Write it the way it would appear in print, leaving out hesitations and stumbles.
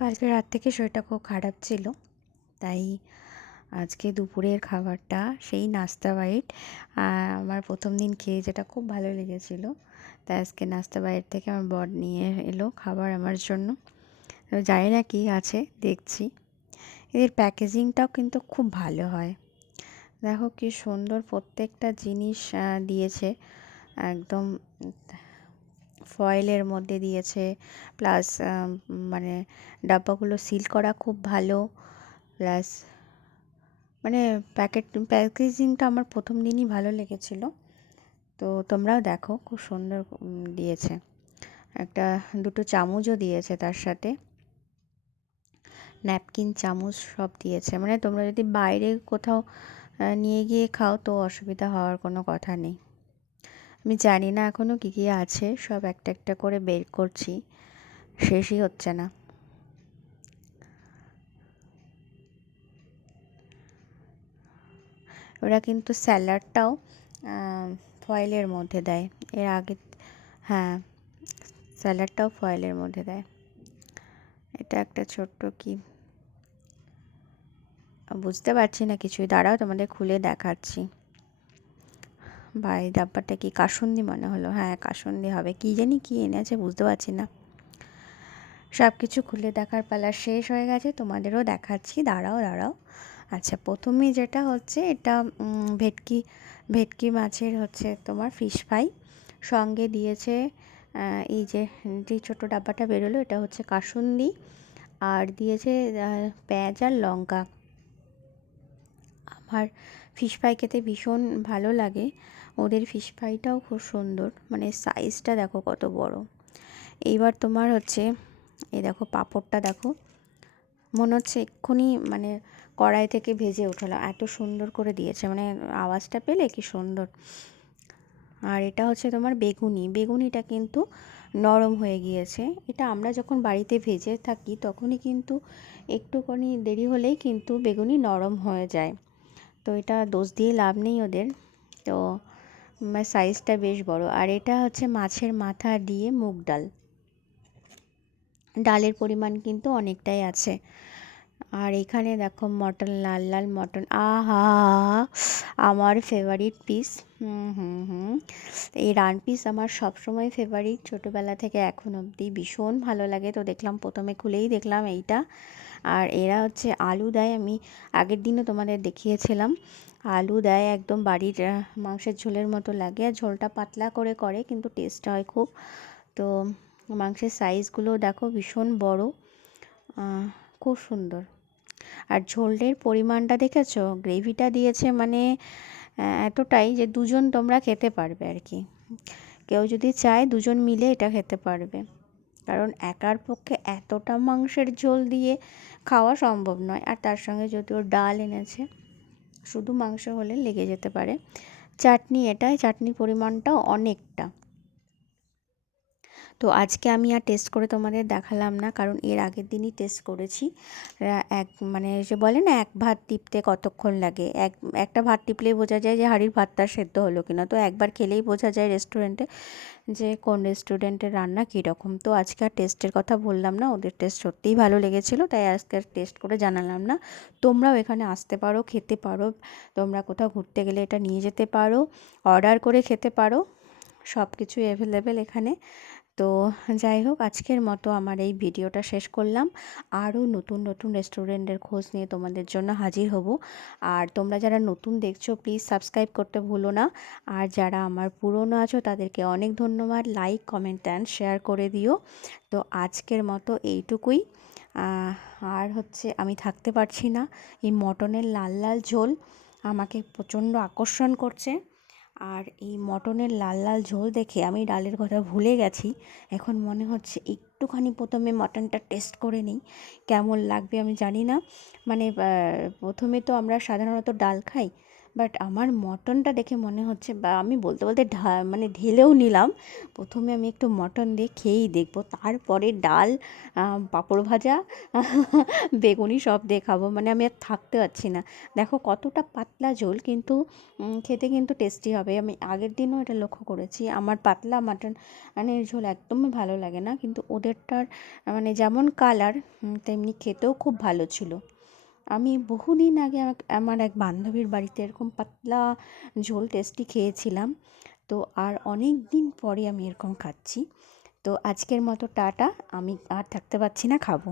কালকে রাত থেকে শরীরটা খুব খারাপ ছিল, তাই আজকে দুপুরের খাবারটা সেই নাস্তা বাইট। আমার প্রথম দিন খেয়ে যেটা খুব ভালো লেগেছিল, তাই আজকে নাস্তা বাইট থেকে আমার বর নিয়ে এলো খাবার আমার জন্য। জানি না কী আছে, দেখছি। এদের প্যাকেজিংটাও কিন্তু খুব ভালো হয়। দেখো কি সুন্দর প্রত্যেকটা জিনিস দিয়েছে, একদম ফয়েলের মধ্যে দিয়েছে। প্লাস মানে ডাব্বাগুলো সিল করা খুব ভালো। প্লাস মানে প্যাকেজিংটা আমার প্রথম দিনই ভালো লেগেছিল। তো তোমরাও দেখো, খুব সুন্দর দিয়েছে। দুটো চামচও দিয়েছে, তার সাথে ন্যাপকিন, চামচ সব দিয়েছে। মানে তোমরা যদি বাইরে কোথাও নিয়ে গিয়ে খাও তো অসুবিধা হওয়ার কোনো কথা নেই। আমি জানি না এখনও কী কী আছে, সব একটা একটা করে বের করছি, শেষই হচ্ছে না। ওরা কিন্তু স্যালাডটাও ফয়েলের মধ্যে দেয়। এর আগে, হ্যাঁ, স্যালাডটাও ফয়েলের মধ্যে দেয়। এটা একটা ছোট্ট কি বুঝতে পারছি না কিছুই, দাঁড়াও তোমাদের খুলে দেখাচ্ছি। ভাই, ডাব্বাটা কি কাসুন্দি মনে হলো? হ্যাঁ, কাসুন্দি হবে। কী জানি কী এনেছে, বুঝতে পারছি না। সব কিছু খুলে দেখার পালা শেষ হয়ে গেছে, তোমাদেরও দেখাচ্ছি। দাঁড়াও দাঁড়াও। আচ্ছা, প্রথমে যেটা হচ্ছে, এটা ভেটকি ভেটকি মাছের হচ্ছে তোমার ফিশ ফ্রাই। সঙ্গে দিয়েছে এই যে ছোটো ডাব্বাটা বেরোলো, এটা হচ্ছে কাসুন্দি। আর দিয়েছে পেঁয়াজ আর লঙ্কা। আমার ফিশ ফ্রাই খেতে ভীষণ ভালো লাগে। ওদের ফিশ ফ্রাইটাও খুব সুন্দর, মানে সাইজটা দেখো কত বড়। এইবার তোমার হচ্ছে, এই দেখো পাঁপড়টা দেখো, মনে হচ্ছে এক্ষুনি মানে কড়াই থেকে ভেজে উঠালো, এত সুন্দর করে দিয়েছে। মানে আওয়াজটা পেলে কি সুন্দর। আর এটা হচ্ছে তোমার বেগুনি। বেগুনিটা কিন্তু নরম হয়ে গিয়েছে। এটা আমরা যখন বাড়িতে ভেজে থাকি তখনই কিন্তু একটুখানি দেরি হলেই কিন্তু বেগুনি নরম হয়ে যায়। তো এটা দোষ দিয়ে লাভ নেই ওদের। তো সাইজটা বেশ বড়। আর এটা হচ্ছে মাছের মাথা দিয়ে মুগ ডাল। ডালের পরিমাণ কিন্তু অনেকটাই আছে। আর এখানে দেখো মটন, লাল লাল মটন, আহা, আমার ফেভারিট পিস। হুম হুম হুম এই রান পিস আমার সবসময় ফেভারিট, ছোটোবেলা থেকে এখন অবধি ভীষণ ভালো লাগে। তো দেখলাম, প্রথমে খুলেই দেখলাম এইটা। আর এরা হচ্ছে আলু দেয়, আমি আগের দিনও তোমাদের দেখিয়েছিলাম। আলু দেয় একদম বাড়ির মাংসের ঝোলের মতো লাগে। আর ঝোলটা পাতলা করে করে, কিন্তু টেস্ট হয় খুব। তো মাংসের সাইজগুলো দেখো ভীষণ বড়, খুব সুন্দর। আর ঝোলের পরিমাণটা দেখেছো, গ্রেভিটা দিয়েছে মানে এতটাই যে দুজন তোমরা খেতে পারবে আর কি। কেউ যদি চায় দুজন মিলে এটা খেতে পারবে, কারণ একার পক্ষে এতটা মাংসের ঝোল দিয়ে খাওয়া সম্ভব নয়। আর তার সঙ্গে যদি ওর ডাল এনেছে, শুধু মাংস হলে লেগে যেতে পারে। চাটনি, এটাই চাটনির পরিমাণটাও অনেকটা। তো আজকে আমি আর টেস্ট করে তোমাদের দেখালাম না, কারণ এর আগের দিনই টেস্ট করেছি। মানে যে বলে না, এক ভাত টিপতে কতক্ষণ লাগে, একটা ভাত টিপলেই বোঝা যায় যে হাঁড়ির ভাতটা সেদ্ধ হলো কিনা। তো একবার খেলেই বোঝা যায় রেস্টুরেন্টে যে কোন রেস্টুরেন্টের রান্না কীরকম। তো আজকে আর টেস্টের কথা বললাম না, ওদের টেস্ট সত্যিই ভালো লেগেছিলো, তাই আজকে আর টেস্ট করে জানালাম না। তোমরাও এখানে আসতে পারো, খেতে পারো। তোমরা কোথাও ঘুরতে গেলে এটা নিয়ে যেতে পারো, অর্ডার করে খেতে পারো। সব কিছুই অ্যাভেলেবেল এখানে। তো যাই হোক, আজকের মতো আমার এই ভিডিওটা শেষ করলাম। আরও নতুন নতুন রেস্টুরেন্টের খোঁজ নিয়ে তোমাদের জন্য হাজির হব। আর তোমরা যারা নতুন দেখছো, প্লিজ সাবস্ক্রাইব করতে ভুলো না। আর যারা আমার পুরনো আছো তাদেরকে অনেক ধন্যবাদ, লাইক, কমেন্ট অ্যান্ড শেয়ার করে দিও। তো আজকের মতো এইটুকুই। আর হচ্ছে, আমি থাকতে পারছি না, এই মটনের লাল লাল ঝোল আমাকে প্রচণ্ড আকর্ষণ করছে। আর এই মটনের লাল লাল ঝোল দেখে আমি ডালের কথা ভুলে গেছি। এখন মনে হচ্ছে একটুখানি প্রথমে মটনটা টেস্ট করে নিই, কেমন লাগবে আমি জানি না। মানে প্রথমে তো আমরা সাধারণত ডাল খাই, বাট আমার মটনটা দেখে মনে হচ্ছে, বা আমি বলতে বলতে মানে ঢেলেও নিলাম। প্রথমে আমি একটু মটন দিয়ে খেয়েই দেখবো, তারপরে ডাল, পাঁপড় ভাজা, বেগুনি সব দিয়ে খাবো। মানে আমি আর থাকতে পারছি না। দেখো কতটা পাতলা ঝোল, কিন্তু খেতে কিন্তু টেস্টি হবে। আমি আগের দিনও এটা লক্ষ্য করেছি, আমার পাতলা মাটন মানে ঝোল একদমই ভালো লাগে না, কিন্তু ওদেরটার মানে যেমন কালার তেমনি খেতেও খুব ভালো ছিল। আমি বহুদিন আগে আমার এক বান্ধবীর বাড়িতে এরকম পাতলা ঝোল টেস্টি খেয়েছিলাম। তো আর অনেক দিন পরে আমি এরকম খাচ্ছি। তো আজকের মতো টাটা, আমি আর থাকতে পারছি না, খাবো।